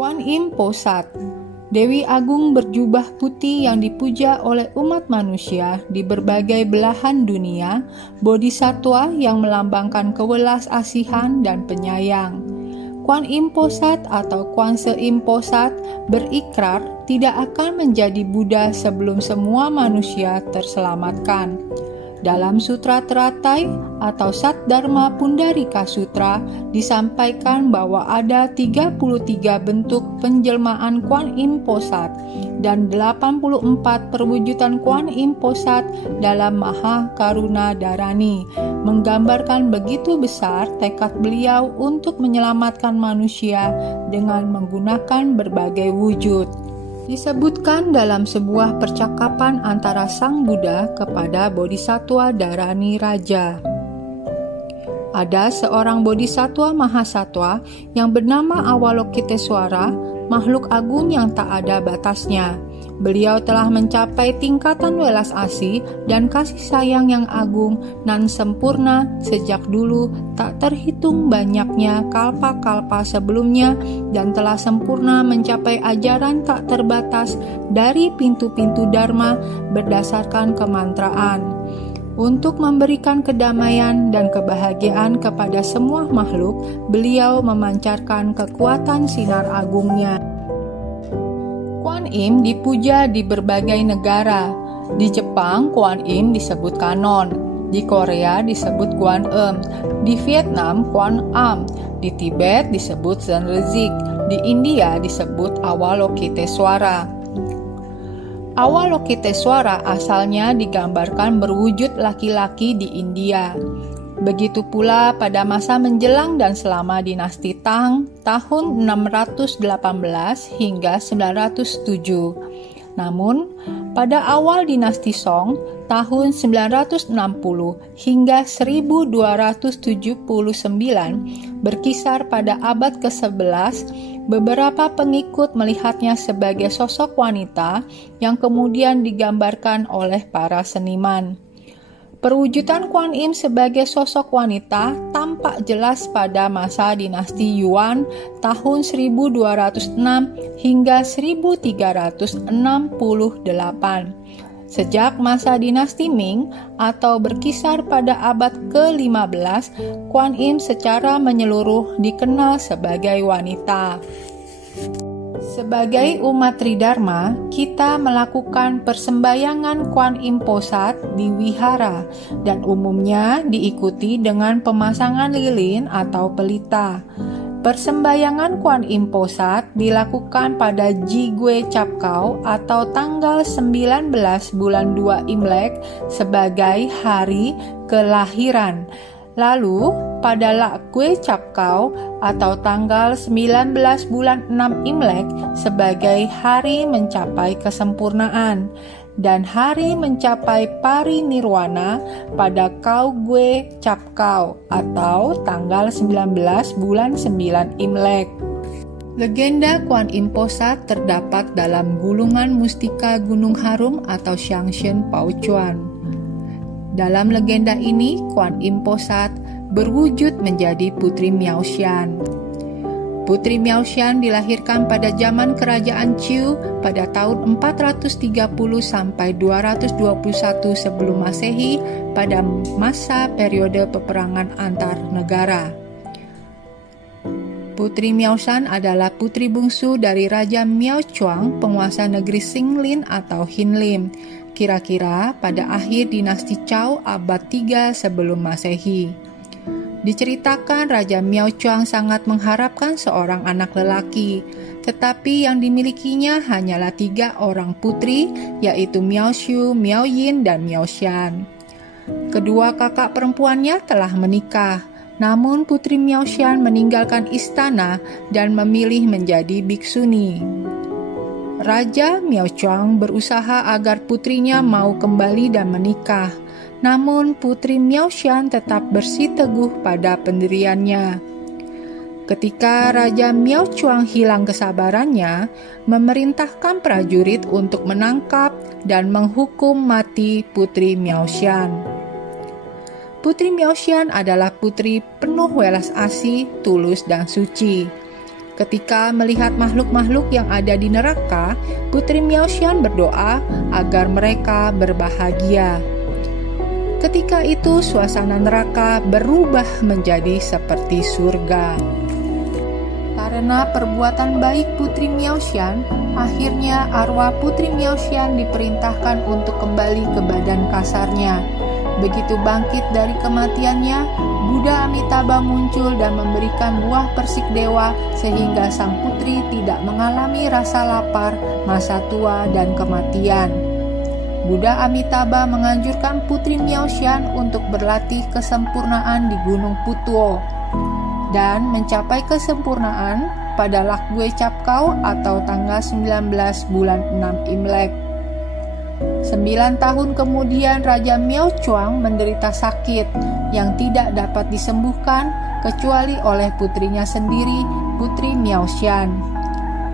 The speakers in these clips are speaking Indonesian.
Kuan Im Posat, Dewi Agung berjubah putih yang dipuja oleh umat manusia di berbagai belahan dunia, bodhisatwa yang melambangkan kewelas asihan dan penyayang. Kuan Im Posat atau Kwanse Im Posat berikrar tidak akan menjadi Buddha sebelum semua manusia terselamatkan. Dalam Sutra Teratai atau Saddharma Pundarika Sutra disampaikan bahwa ada 33 bentuk penjelmaan Kuan Im Posat dan 84 perwujudan Kuan Im Posat dalam Maha Karuna Dharani, menggambarkan begitu besar tekad beliau untuk menyelamatkan manusia dengan menggunakan berbagai wujud. Disebutkan dalam sebuah percakapan antara Sang Buddha kepada Bodhisatwa Dharani Raja. Ada seorang Bodhisatwa Mahasatwa yang bernama Avalokiteswara, makhluk agung yang tak ada batasnya. Beliau telah mencapai tingkatan welas asih dan kasih sayang yang agung dan sempurna sejak dulu tak terhitung banyaknya kalpa-kalpa sebelumnya dan telah sempurna mencapai ajaran tak terbatas dari pintu-pintu Dharma berdasarkan kemantraan. Untuk memberikan kedamaian dan kebahagiaan kepada semua makhluk, beliau memancarkan kekuatan sinar agungnya. Kuan Im dipuja di berbagai negara. Di Jepang, Kuan Im disebut Kanon. Di Korea disebut Guan Em. Di Vietnam, Kuan Am. Di Tibet disebut Zenrezik. Di India disebut Avalokiteswara. Avalokiteswara asalnya digambarkan berwujud laki-laki di India. Begitu pula pada masa menjelang dan selama dinasti Tang tahun 618 hingga 907. Namun, pada awal dinasti Song tahun 960 hingga 1279 berkisar pada abad ke-11, beberapa pengikut melihatnya sebagai sosok wanita yang kemudian digambarkan oleh para seniman. Perwujudan Kuan Im sebagai sosok wanita tampak jelas pada masa dinasti Yuan tahun 1206 hingga 1368. Sejak masa dinasti Ming atau berkisar pada abad ke-15, Kuan Im secara menyeluruh dikenal sebagai wanita. Sebagai umat Tridharma, kita melakukan persembahyangan Kuan Im Posat di wihara dan umumnya diikuti dengan pemasangan lilin atau pelita. Persembahyangan Kuan Im Posat dilakukan pada Jigwe Chapkau atau tanggal 19 bulan 2 Imlek sebagai hari kelahiran. Lalu, pada Lakwe Chapkau atau tanggal 19 bulan 6 Imlek sebagai hari mencapai kesempurnaan dan hari mencapai parinirwana pada Kaugwe Chapkau atau tanggal 19 bulan 9 Imlek. Legenda Kuan Im Posat terdapat dalam gulungan mustika Gunung Harum atau Xiangshen Paochuan. Dalam legenda ini, Kuan Im Posat berwujud menjadi Putri Miaoxian. Putri Miaoxian dilahirkan pada zaman kerajaan Qiu pada tahun 430 sampai 221 sebelum Masehi pada masa periode peperangan antar negara. Putri Miaoxian adalah putri bungsu dari Raja Miao Chuang, penguasa negeri Xinglin atau Hinlim, kira-kira pada akhir dinasti Zhou abad 3 sebelum Masehi. Diceritakan Raja Miao Chuang sangat mengharapkan seorang anak lelaki, tetapi yang dimilikinya hanyalah 3 orang putri, yaitu Miao Xu, Miao Yin, dan Miao Xian. Kedua kakak perempuannya telah menikah, namun Putri Miao Xian meninggalkan istana dan memilih menjadi biksuni. Raja Miao Chuang berusaha agar putrinya mau kembali dan menikah, namun Putri Miaoxian tetap bersiteguh pada pendiriannya. Ketika Raja Miao Chuang hilang kesabarannya, memerintahkan prajurit untuk menangkap dan menghukum mati Putri Miaoxian. Putri Miaoxian adalah putri penuh welas asih, tulus, dan suci. Ketika melihat makhluk-makhluk yang ada di neraka, Putri Miaoshan berdoa agar mereka berbahagia. Ketika itu suasana neraka berubah menjadi seperti surga. Karena perbuatan baik Putri Miaoshan, akhirnya arwah Putri Miaoshan diperintahkan untuk kembali ke badan kasarnya. Begitu bangkit dari kematiannya, Buddha Amitabha muncul dan memberikan buah persik dewa sehingga sang putri tidak mengalami rasa lapar, masa tua, dan kematian. Buddha Amitabha menganjurkan Putri Miaoshan untuk berlatih kesempurnaan di Gunung Putuo dan mencapai kesempurnaan pada Lakgue Capkau atau tanggal 19 bulan 6 Imlek. 9 tahun kemudian Raja Miao Chuang menderita sakit yang tidak dapat disembuhkan kecuali oleh putrinya sendiri, Putri Miaoshan.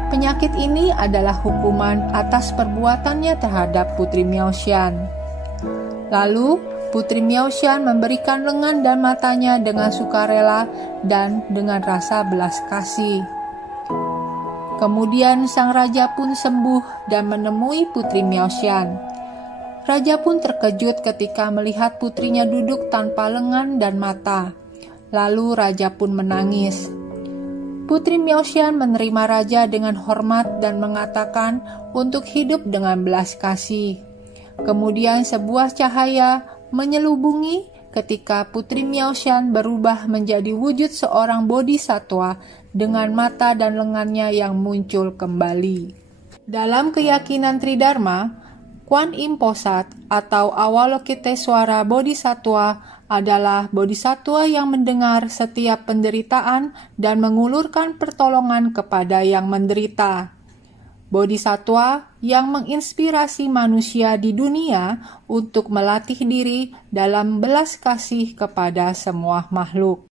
Penyakit ini adalah hukuman atas perbuatannya terhadap Putri Miaoshan. Lalu, Putri Miaoshan memberikan lengan dan matanya dengan sukarela dan dengan rasa belas kasih. Kemudian sang raja pun sembuh dan menemui Putri Miaoshan. Raja pun terkejut ketika melihat putrinya duduk tanpa lengan dan mata. Lalu raja pun menangis. Putri Miaoshan menerima raja dengan hormat dan mengatakan untuk hidup dengan belas kasih. Kemudian sebuah cahaya menyelubungi ketika Putri Miaoshan berubah menjadi wujud seorang bodhisatwa dengan mata dan lengannya yang muncul kembali. Dalam keyakinan Tridharma, Kuan Im Posat atau Avalokitesvara Bodhisatwa adalah bodhisatwa yang mendengar setiap penderitaan dan mengulurkan pertolongan kepada yang menderita. Bodhisatwa yang menginspirasi manusia di dunia untuk melatih diri dalam belas kasih kepada semua makhluk.